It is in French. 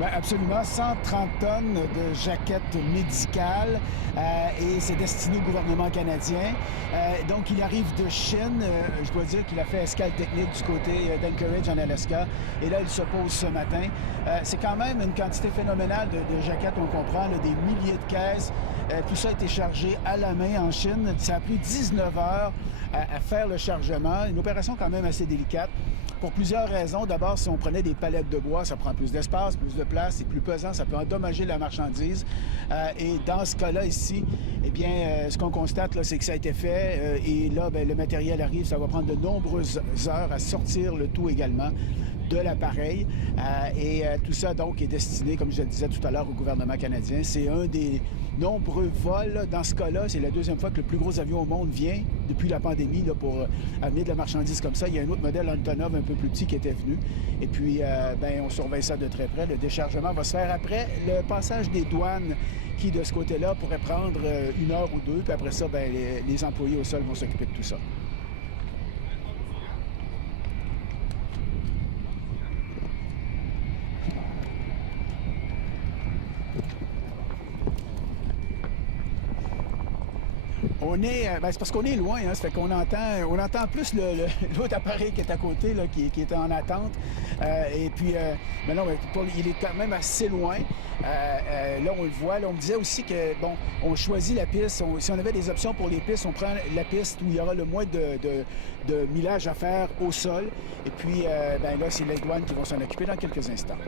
Ben absolument, 130 tonnes de jaquettes médicales et c'est destiné au gouvernement canadien. Donc il arrive de Chine, je dois dire qu'il a fait escale technique du côté d'Anchorage en Alaska et là il se pose ce matin. C'est quand même une quantité phénoménale de jaquettes, on comprend, là, des milliers de caisses. Tout ça a été chargé à la main en Chine. Ça a pris 19 heures à faire le chargement, une opération quand même assez délicate. Pour plusieurs raisons. D'abord, si on prenait des palettes de bois, ça prend plus d'espace, plus de place, c'est plus pesant, ça peut endommager la marchandise. Et dans ce cas-là ici, eh bien, ce qu'on constate, là, c'est que ça a été fait. Et là, bien, le matériel arrive, ça va prendre de nombreuses heures à sortir le tout également de l'appareil. Tout ça, donc, est destiné, comme je le disais tout à l'heure, au gouvernement canadien. C'est un des nombreux vols. Là. Dans ce cas-là, c'est la deuxième fois que le plus gros avion au monde vient depuis la pandémie là, pour amener de la marchandise comme ça. Il y a un autre modèle Antonov un peu plus petit qui était venu. Et puis, on surveille ça de très près. Le déchargement va se faire après le passage des douanes qui, de ce côté-là, pourrait prendre 1 heure ou 2. Puis après ça, les employés au sol vont s'occuper de tout ça. C'est parce qu'on est loin, hein, ça fait qu'on entend plus l'autre appareil qui est à côté, là, qui est en attente. Mais non, il est quand même assez loin. Là, on le voit. Là, on me disait aussi que, bon, on choisit la piste. Si on avait des options pour les pistes, on prend la piste où il y aura le moins de millage à faire au sol. Et puis, là, c'est les douanes qui vont s'en occuper dans quelques instants.